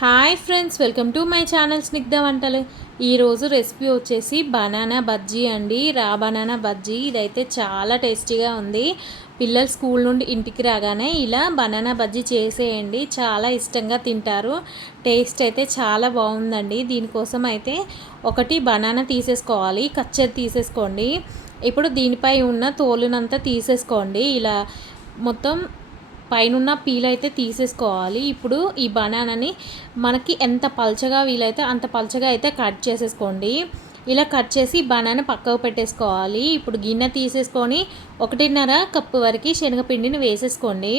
Hi friends, welcome to my channel Snigdha వంటలు. ఈరోజు recipe వచ్చేసి బనానా బజ్జీ అండి. బనానా బజ్జీ ఇదైతే చాలా టేస్టీగా ఉంది. పిల్లలు స్కూల్ నుండి ఇంటికి రాగానే ఇలా బనానా బజ్జీ చేసేయండి, చాలా ఇష్టంగా తింటారు. టేస్ట్ అయితే చాలా బాగుందండి. దీనికోసం అయితే ఒకటి బనానా తీసేసుకోవాలి, కచ్చరి తీసేసుకోండి. ఇప్పుడు దీనిపై ఉన్న తోలునంతా తీసేసుకోండి. ఇలా మొత్తం పైనున్న పీల్ అయితే తీసేసుకోవాలి. ఇప్పుడు ఈ బనానాని మనకి ఎంత పల్చగా వీలైతే అంత పల్చగా అయితే కట్ చేసేసుకోండి. ఇలా కట్ చేసి బనానా పక్కకు పెట్టేసుకోవాలి. ఇప్పుడు గిన్నె తీసేసుకొని 1.5 కప్పు వరకు శనగపిండిని వేసేసుకోండి.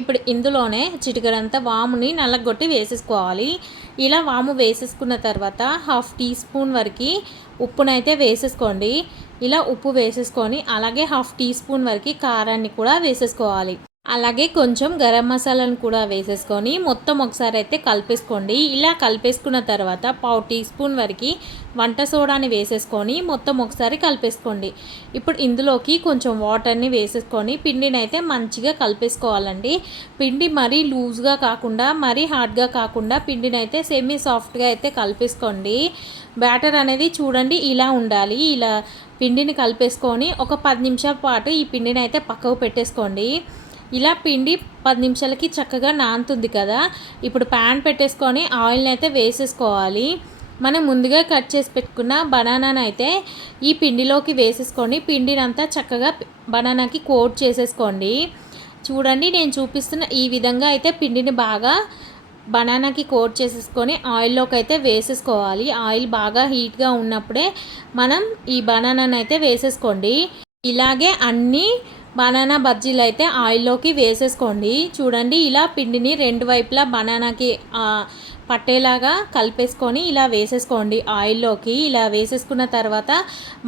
ఇప్పుడు ఇందులోనే చిటికెడంతా వాముని నల్లగొట్టి వేసేసుకోవాలి. ఇలా వాము వేసేసుకున్న తర్వాత 1/2 టీ స్పూన్ వరకు ఉప్పునైతే వేసేసుకోండి. ఇలా ఉప్పు వేసేసుకొని అలాగే 1/2 టీ స్పూన్ వరకు కారాన్ని కూడా వేసేసుకోవాలి. అలాగే కొంచెం గరం మసాలాను కూడా వేసేసుకొని మొత్తం ఒకసారి అయితే కలిపేసుకోండి. ఇలా కలిపేసుకున్న తర్వాత 1/4 టీ స్పూన్ వరకు వంట సోడాని వేసేసుకొని మొత్తం ఒకసారి కలిపేసుకోండి. ఇప్పుడు ఇందులోకి కొంచెం వాటర్ని వేసేసుకొని పిండిని అయితే మంచిగా కలిపేసుకోవాలండి. పిండి మరీ లూజ్గా కాకుండా మరీ హార్డ్గా కాకుండా పిండిని అయితే సెమీ సాఫ్ట్గా అయితే కలిపేసుకోండి. బ్యాటర్ అనేది చూడండి ఇలా ఉండాలి. ఇలా పిండిని కలిపేసుకొని ఒక 10 నిమిషాల పాటు ఈ పిండిని అయితే పక్కకు పెట్టేసుకోండి. ఇలా పిండి 10 నిమిషాలకి చక్కగా నానుతుంది కదా. ఇప్పుడు ప్యాన్ పెట్టేసుకొని ఆయిల్ని అయితే వేసేసుకోవాలి. మనం ముందుగా కట్ చేసి పెట్టుకున్న బనానాను అయితే ఈ పిండిలోకి వేసేసుకొని పిండినంతా చక్కగా బనానాకి కోట్ చేసేసుకోండి. చూడండి, నేను చూపిస్తున్న ఈ విధంగా అయితే పిండిని బాగా బనానాకి కోట్ చేసేసుకొని ఆయిల్లోకి అయితే వేసేసుకోవాలి. ఆయిల్ బాగా హీట్గా ఉన్నప్పుడే మనం ఈ బనానాను అయితే వేసేసుకోండి. ఇలాగే అన్నీ బనానా బజ్జీలు అయితే ఆయిల్లోకి వేసేసుకోండి. చూడండి, ఇలా పిండిని రెండు వైపులా బనానాకి పట్టేలాగా కలిపేసుకొని ఇలా వేసేసుకోండి ఆయిల్లోకి. ఇలా వేసేసుకున్న తర్వాత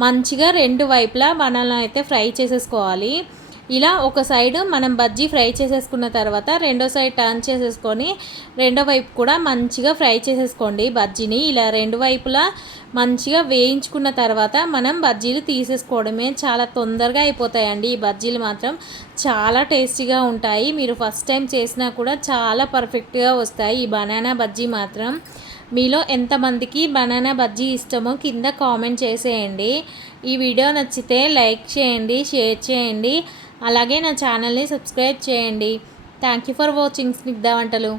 మంచిగా రెండు వైపులా బనానా అయితే ఫ్రై చేసేసుకోవాలి. ఇలా ఒక సైడ్ మనం బజ్జీ ఫ్రై చేసేసుకున్న తర్వాత రెండో సైడ్ టర్న్ చేసేసుకొని రెండో వైపు కూడా మంచిగా ఫ్రై చేసేసుకోండి బజ్జీని. ఇలా రెండు వైపులా మంచిగా వేయించుకున్న తర్వాత మనం బజ్జీలు తీసేసుకోవడమే. చాలా తొందరగా అయిపోతాయండి ఈ బజ్జీలు, మాత్రం చాలా టేస్టీగా ఉంటాయి. మీరు ఫస్ట్ టైం చేసినా కూడా చాలా పర్ఫెక్ట్గా వస్తాయి ఈ బనానా బజ్జీ మాత్రం. మీలో ఎంతమందికి బనానా బజ్జీ ఇష్టమో కింద కామెంట్ చేసేయండి. ఈ వీడియో నచ్చితే లైక్ చేయండి, షేర్ చేయండి, అలాగే నా ఛానల్ని సబ్స్క్రైబ్ చేయండి. Thank you for watching Snigdha వంటలు.